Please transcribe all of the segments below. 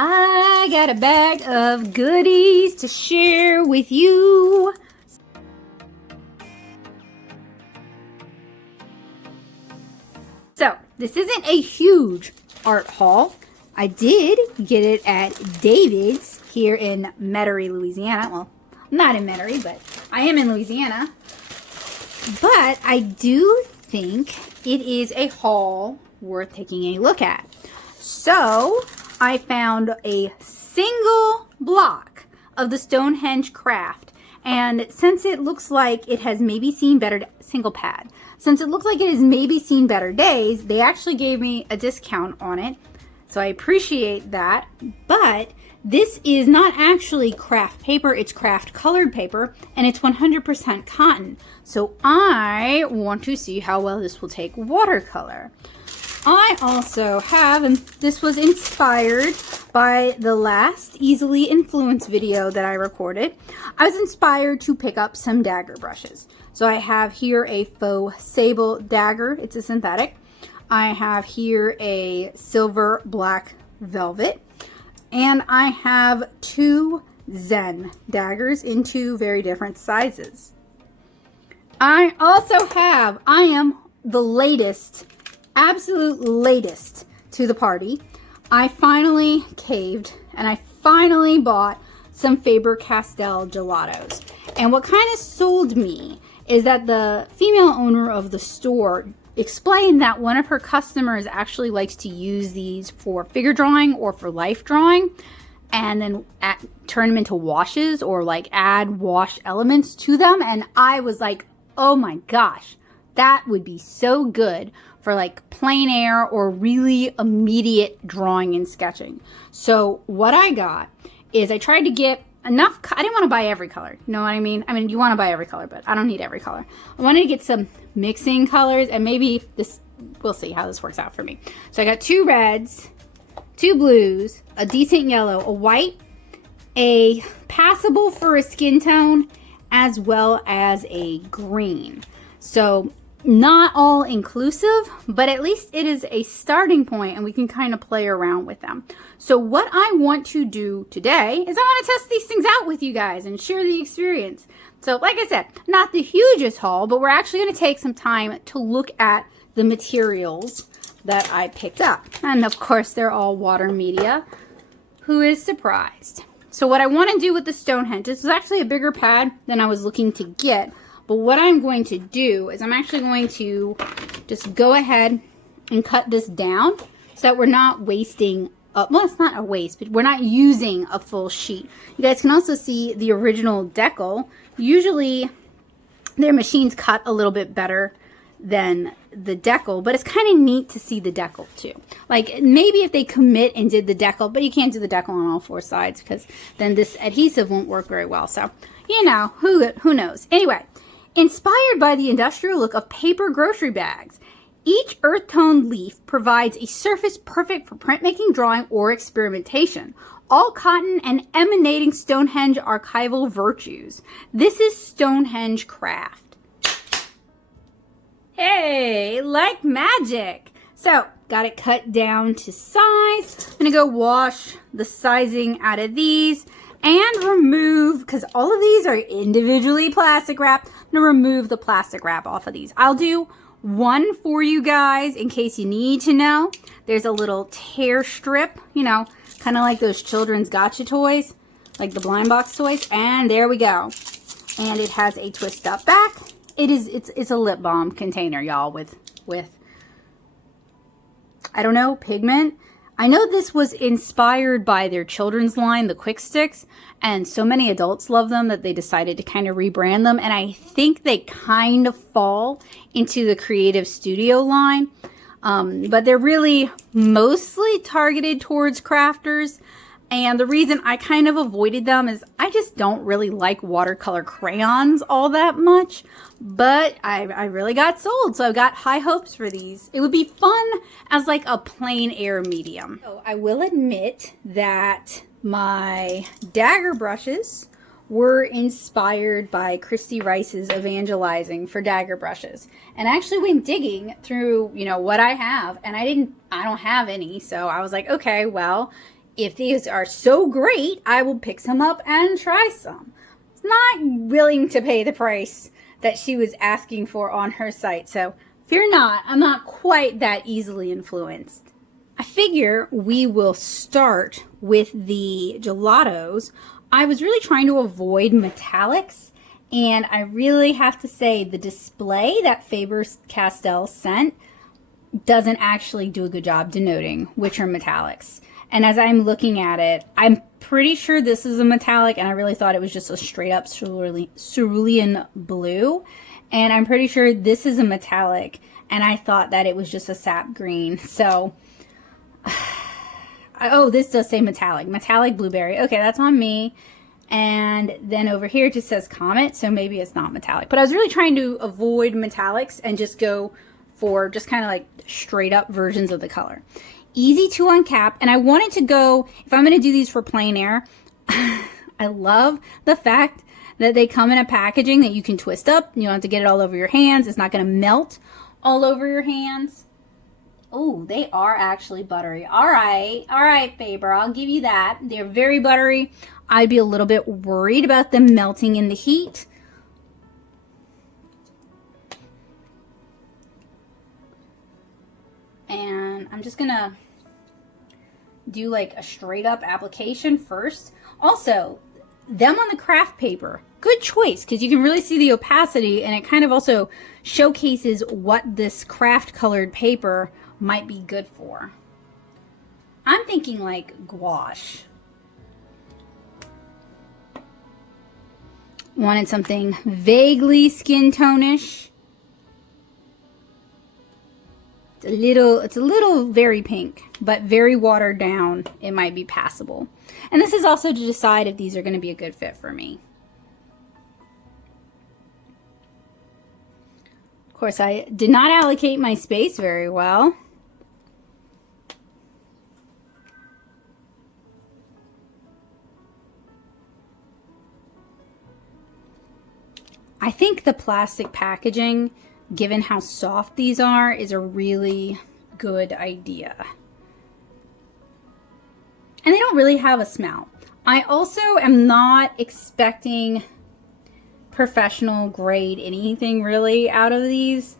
I got a bag of goodies to share with you. So, this isn't a huge art haul. I did get it at David's here in Metairie, Louisiana. Well, not in Metairie, but I am in Louisiana. But I do think it is a haul worth taking a look at. So, I found a single block of the Stonehenge Kraft. And since it looks like it has maybe seen better, single pad. Since it looks like it has maybe seen better days, they actually gave me a discount on it. So I appreciate that. But this is not actually craft paper, it's craft colored paper, and it's 100% cotton. So I want to see how well this will take watercolor. I also have, and this was inspired by the last Easily Influenced video that I recorded. I was inspired to pick up some Dagger brushes. So I have here a faux sable Dagger. It's a synthetic. I have here a silver black velvet. And I have two Zen daggers in two very different sizes. I also have, I am the latest, absolute latest to the party. I finally caved and I finally bought some Faber-Castell Gelatos. And what kind of sold me is that the female owner of the store explained that one of her customers actually likes to use these for figure drawing or for life drawing and then turn them into washes or like add wash elements to them. And I was like, oh my gosh, that would be so good for like plein air or really immediate drawing and sketching. So what I got is I tried to get enough. I didn't want to buy every color. You know what I mean? I mean, you want to buy every color, but I don't need every color. I wanted to get some mixing colors and maybe this, we'll see how this works out for me. So I got two reds, two blues, a decent yellow, a white, a passable for a skin tone, as well as a green. So not all inclusive, but at least it is a starting point and we can kind of play around with them. So what I want to do today is I want to test these things out with you guys and share the experience. So like I said, not the hugest haul, but we're actually going to take some time to look at the materials that I picked up. And of course, they're all water media. Who is surprised? So what I want to do with the Stonehenge, this is actually a bigger pad than I was looking to get. But what I'm going to do is I'm actually going to just go ahead and cut this down so that we're not wasting, well, it's not a waste, but we're not using a full sheet. You guys can also see the original decal. Usually their machines cut a little bit better than the decal, but it's kind of neat to see the decal too. Like maybe if they commit and did the decal, but you can't do the decal on all four sides because then this adhesive won't work very well. So, you know, who knows? Anyway. Inspired by the industrial look of paper grocery bags, each earth-toned leaf provides a surface perfect for printmaking, drawing, or experimentation. All cotton and emanating Stonehenge archival virtues. This is Stonehenge Kraft. Hey, like magic. So, got it cut down to size. I'm gonna go wash the sizing out of these and remove, because all of these are individually plastic wrapped, I'm going to remove the plastic wrap off of these. I'll do one for you guys in case you need to know. There's a little tear strip, you know, kind of like those children's gotcha toys, like the blind box toys. And there we go. And it has a twist up back. It's a lip balm container, y'all, with I don't know, pigment. I know this was inspired by their children's line, the Quick Sticks, and so many adults love them that they decided to kind of rebrand them. And I think they kind of fall into the Creative Studio line, but they're really mostly targeted towards crafters. And the reason I kind of avoided them is I just don't really like watercolor crayons all that much. But I really got sold, so I've got high hopes for these. It would be fun as like a plein air medium. So I will admit that my Dagger brushes were inspired by Christy Rice's evangelizing for Dagger brushes. And I actually went digging through, you know, what I have, and I don't have any. So I was like, okay, well, if these are so great, I will pick some up and try some. Not willing to pay the price that she was asking for on her site. So fear not, I'm not quite that easily influenced. I figure we will start with the gelatos. I was really trying to avoid metallics, and I really have to say the display that Faber-Castell sent doesn't actually do a good job denoting which are metallics. And as I'm looking at it, I'm pretty sure this is a metallic, and I really thought it was just a straight up cerulean blue. And I'm pretty sure this is a metallic, and I thought that it was just a sap green. So, oh, this does say metallic blueberry. Okay, that's on me. And then over here it just says comet, so maybe it's not metallic. But I was really trying to avoid metallics and just go for just kind of like straight up versions of the color. Easy to uncap, and I wanted to go, if I'm going to do these for plein air, I love the fact that they come in a packaging that you can twist up. You don't have to get it all over your hands. It's not going to melt all over your hands. Oh, they are actually buttery. All right, Faber, I'll give you that. They're very buttery. I'd be a little bit worried about them melting in the heat. And I'm just gonna do like a straight up application first. Also, them on the craft paper, good choice, because you can really see the opacity, and it kind of also showcases what this craft colored paper might be good for. I'm thinking like gouache. Wanted something vaguely skin tone-ish. It's a little very pink, but very watered down. It might be passable. And this is also to decide if these are going to be a good fit for me. Of course, I did not allocate my space very well. I think the plastic packaging, given how soft these are, is a really good idea. And they don't really have a smell. I also am not expecting professional grade anything really out of these.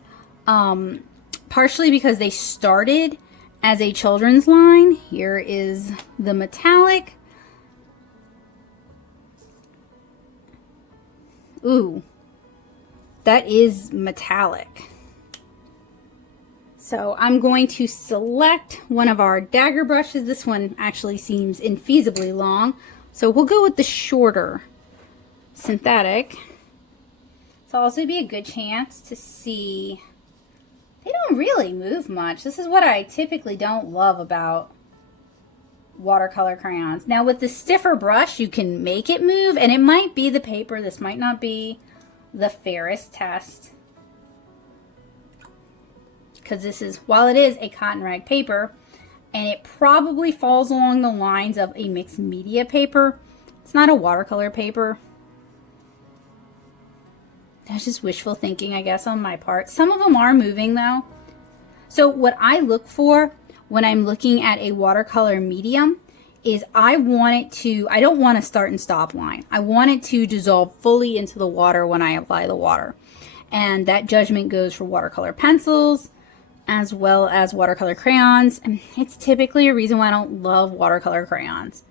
Partially because they started as a children's line. Here is the metallic. Ooh. That is metallic. So I'm going to select one of our Dagger brushes. This one actually seems infeasibly long. So we'll go with the shorter synthetic. So also be a good chance to see. They don't really move much. This is what I typically don't love about watercolor crayons. Now with the stiffer brush, you can make it move, and it might be the paper. This might not be the fairest test, because this is, while it is a cotton rag paper, and it probably falls along the lines of a mixed media paper, it's not a watercolor paper. That's just wishful thinking, I guess, on my part. Some of them are moving though. So what I look for when I'm looking at a watercolor medium is I don't want a start and stop line. I want it to dissolve fully into the water when I apply the water. And that judgment goes for watercolor pencils as well as watercolor crayons. And it's typically a reason why I don't love watercolor crayons.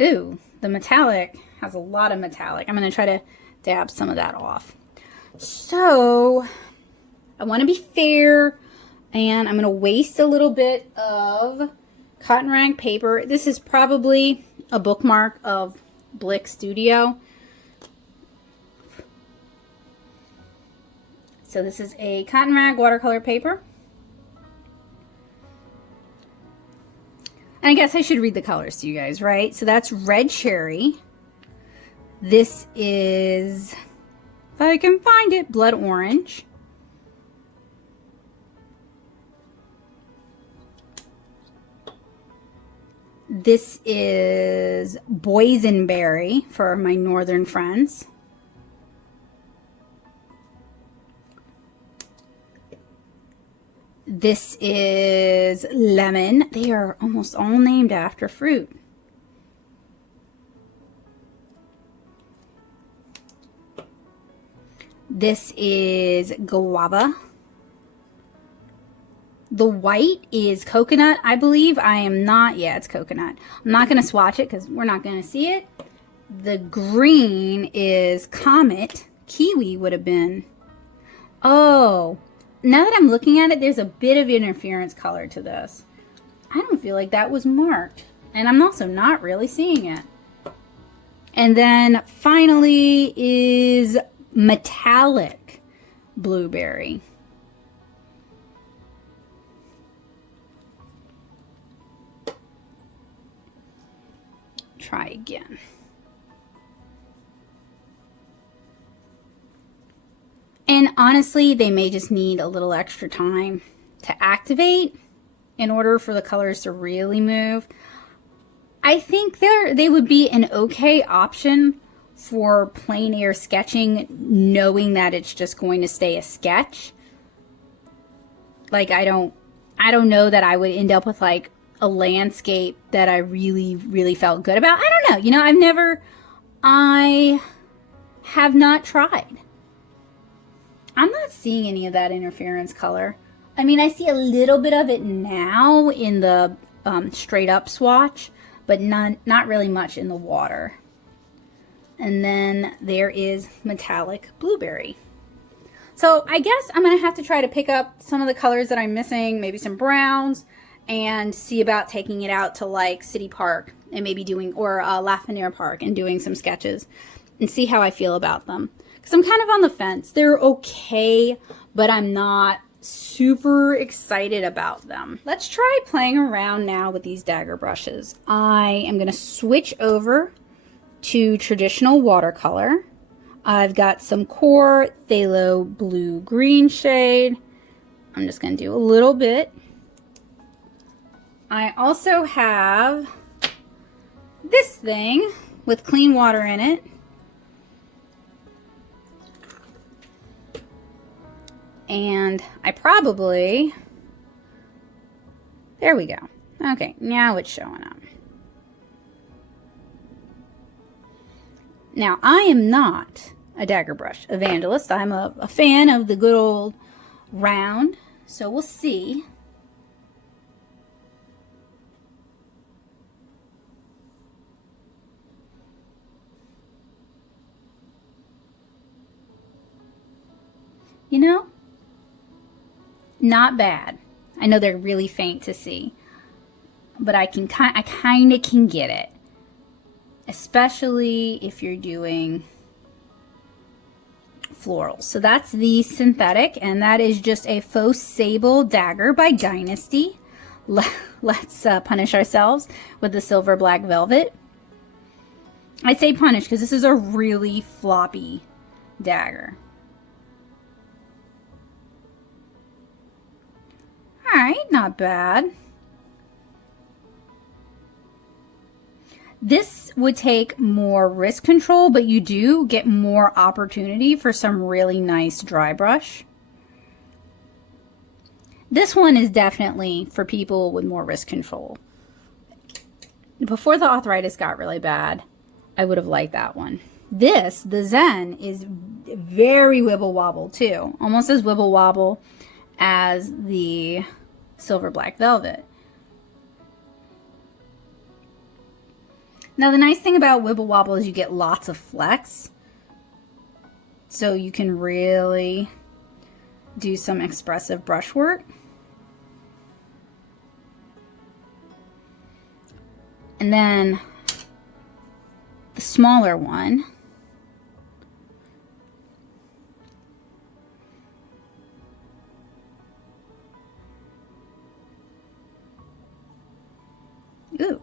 Ooh, the metallic has a lot of metallic. I'm going to try to dab some of that off. So I want to be fair, and I'm going to waste a little bit of cotton rag paper. This is probably a bookmark of Blick Studio. So this is a cotton rag watercolor paper. And I guess I should read the colors to you guys, right? So that's red cherry. This is, if I can find it, blood orange. This is boysenberry for my northern friends. This is lemon. They are almost all named after fruit. This is guava. The white is coconut, I believe. I am not, yeah, it's coconut. I'm not going to swatch it because we're not going to see it. The green is comet. Kiwi would have been. Oh, now that I'm looking at it, there's a bit of interference color to this. I don't feel like that was marked. And I'm also not really seeing it. And then finally is metallic blueberry. Try again. And honestly, they may just need a little extra time to activate in order for the colors to really move. I think they would be an okay option for plein air sketching, knowing that it's just going to stay a sketch. Like, I don't know that I would end up with like a landscape that I really felt good about. I don't know. You know, I have not tried. I'm not seeing any of that interference color. I mean, I see a little bit of it now in the straight up swatch, but not really much in the water. And then there is metallic blueberry. So I guess I'm going to have to try to pick up some of the colors that I'm missing, maybe some browns, and see about taking it out to like City Park and maybe doing, or Lafayette Park and doing some sketches and see how I feel about them. Because I'm kind of on the fence. They're okay, but I'm not super excited about them. Let's try playing around now with these Dagger brushes. I am going to switch over to traditional watercolor. I've got some Core Phthalo Blue Green shade. I'm just going to do a little bit. I also have this thing with clean water in it. And I probably, there we go. Okay, now it's showing up. Now, I am not a Dagger brush evangelist. I'm a fan of the good old round, so we'll see. You know, not bad. I know they're really faint to see, but I kind of can get it, especially if you're doing florals. So that's the synthetic, and that is just a faux sable dagger by Dynasty. Let's punish ourselves with the silver black velvet. I say punish because this is a really floppy dagger. All right, not bad. This would take more wrist control, but you do get more opportunity for some really nice dry brush. This one is definitely for people with more wrist control. Before the arthritis got really bad, I would have liked that one. This, the Zen, is very wibble wobble too. Almost as wibble wobble as the silver black velvet. Now the nice thing about wibble wobble is you get lots of flex, so you can really do some expressive brush work. And then the smaller one, ooh,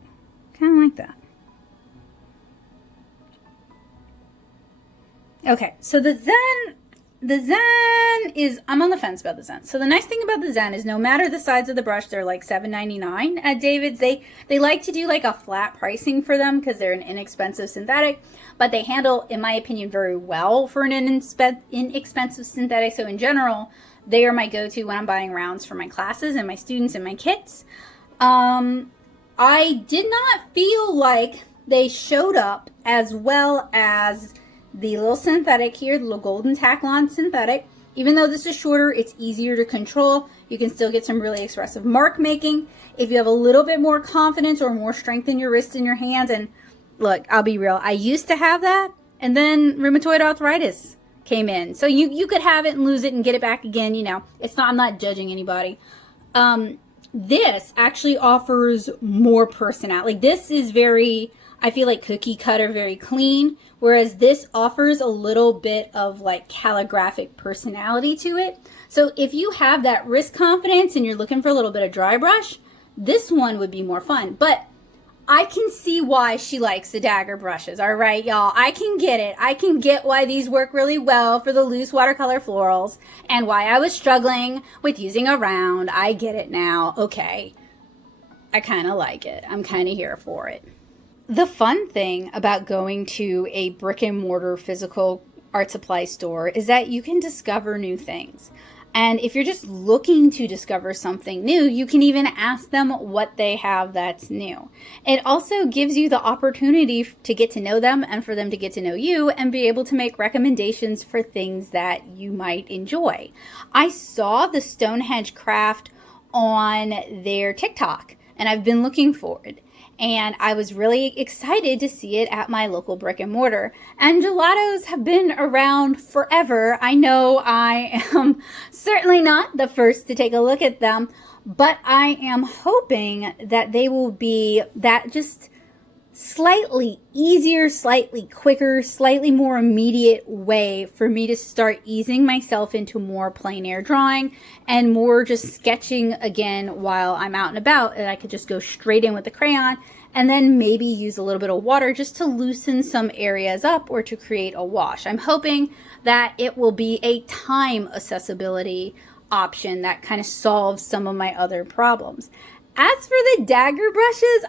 kind of like that. Okay, so the Zen the Zen is, I'm on the fence about the Zen. So the nice thing about the Zen is no matter the size of the brush, they're like $7.99 at David's. They like to do like a flat pricing for them because they're an inexpensive synthetic, but they handle, in my opinion, very well for an inexpensive synthetic. So in general, they are my go-to when I'm buying rounds for my classes and my students and my kits. I did not feel like they showed up as well as the little synthetic here, the little golden Taklon synthetic. Even though this is shorter, it's easier to control. You can still get some really expressive mark making. If you have a little bit more confidence or more strength in your wrist and your hands, and look, I'll be real, I used to have that, and then rheumatoid arthritis came in. So you could have it and lose it and get it back again, you know. It's not, I'm not judging anybody. This actually offers more personality. Like, this is very, I feel like cookie cutter, very clean, whereas this offers a little bit of like calligraphic personality to it. So if you have that wrist confidence and you're looking for a little bit of dry brush, this one would be more fun. But I can see why she likes the Dagger brushes, all right, y'all. I can get it. I can get why these work really well for the loose watercolor florals and why I was struggling with using a round. I get it now. Okay. I kind of like it. I'm kind of here for it. The fun thing about going to a brick and mortar physical art supply store is that you can discover new things. And if you're just looking to discover something new, you can even ask them what they have that's new. It also gives you the opportunity to get to know them and for them to get to know you and be able to make recommendations for things that you might enjoy. I saw the Stonehenge Kraft on their TikTok and I've been looking for it. And I was really excited to see it at my local brick and mortar. And gelatos have been around forever. I know I am certainly not the first to take a look at them, but I am hoping that they will be that just slightly easier, slightly quicker, slightly more immediate way for me to start easing myself into more plein air drawing and more just sketching again while I'm out and about, and I could just go straight in with the crayon and then maybe use a little bit of water just to loosen some areas up or to create a wash. I'm hoping that it will be a time accessibility option that kind of solves some of my other problems. As for the Dagger brushes,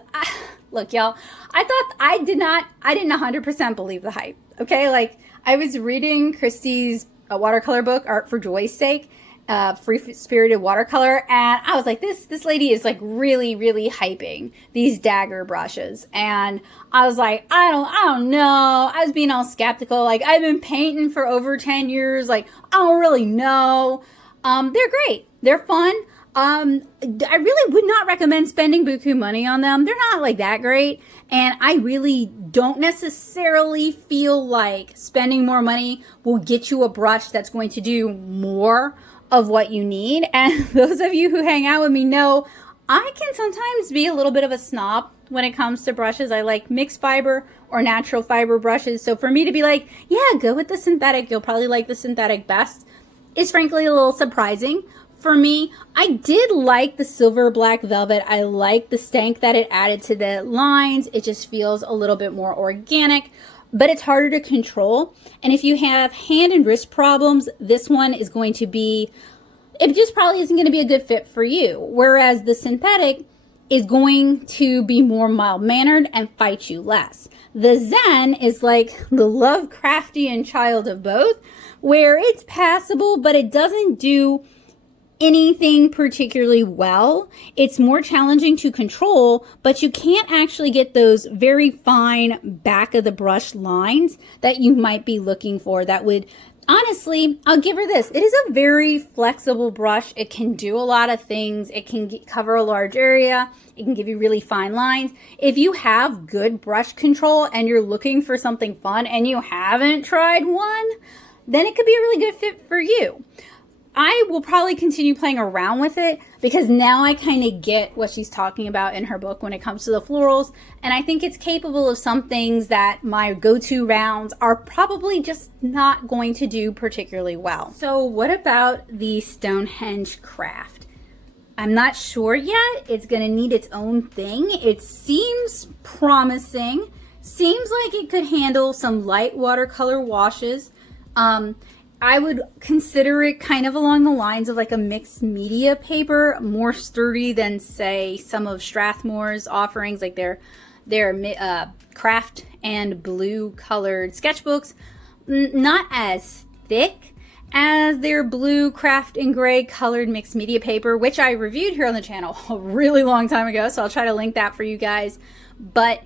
look, y'all, I didn't 100% believe the hype, okay? Like, I was reading Christie's watercolor book, Art for Joy's Sake, Free-Spirited Watercolor, and I was like, this lady is like really, really hyping these Dagger brushes. And I was like, I don't know. I was being all skeptical. Like, I've been painting for over 10 years. Like, I don't really know. They're great. They're fun. I really would not recommend spending buku money on them. They're not like that great. And I really don't necessarily feel like spending more money will get you a brush that's going to do more of what you need. And those of you who hang out with me know I can sometimes be a little bit of a snob when it comes to brushes. I like mixed fiber or natural fiber brushes. So for me to be like, yeah, go with the synthetic, you'll probably like the synthetic best, is frankly a little surprising. For me, I did like the silver black velvet. I like the stank that it added to the lines. It just feels a little bit more organic, but it's harder to control. And if you have hand and wrist problems, this one is going to be, it just probably isn't going to be a good fit for you. Whereas the synthetic is going to be more mild-mannered and fight you less. The Zen is like the Lovecraftian child of both, where it's passable, but it doesn't do anything particularly well. It's more challenging to control, but you can't actually get those very fine back of the brush lines that you might be looking for. That would, honestly, I'll give her this. It is a very flexible brush. It can do a lot of things. It can cover a large area. It can give you really fine lines. If you have good brush control and you're looking for something fun and you haven't tried one, then it could be a really good fit for you. I will probably continue playing around with it because now I kind of get what she's talking about in her book when it comes to the florals. And I think it's capable of some things that my go-to rounds are probably just not going to do particularly well. So what about the Stonehenge Kraft? I'm not sure yet. It's going to need its own thing. It seems promising. Seems like it could handle some light watercolor washes. I would consider it kind of along the lines of like a mixed media paper, more sturdy than say some of Strathmore's offerings, like their craft and blue colored sketchbooks. Not as thick as their blue craft and gray colored mixed media paper, which I reviewed here on the channel a really long time ago, so I'll try to link that for you guys. But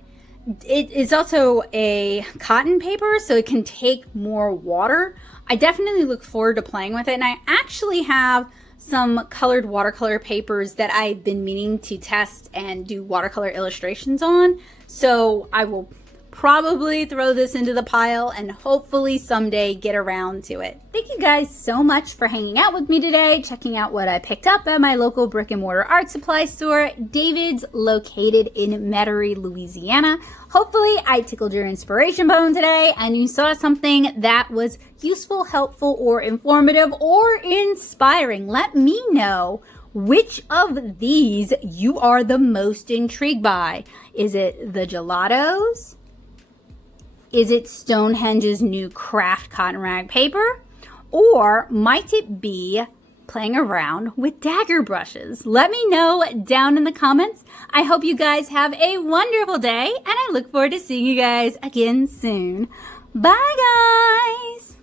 it is also a cotton paper, so it can take more water. I definitely look forward to playing with it, and I actually have some colored watercolor papers that I've been meaning to test and do watercolor illustrations on. So I will probably throw this into the pile and hopefully someday get around to it. Thank you guys so much for hanging out with me today, checking out what I picked up at my local brick and mortar art supply store, David's, located in Metairie, Louisiana. Hopefully I tickled your inspiration bone today and you saw something that was useful, helpful, or informative, or inspiring. Let me know which of these you are the most intrigued by. Is it the gelatos? Is it Stonehenge's new craft cotton rag paper? Or might it be playing around with Dagger brushes? Let me know down in the comments. I hope you guys have a wonderful day, and I look forward to seeing you guys again soon. Bye, guys!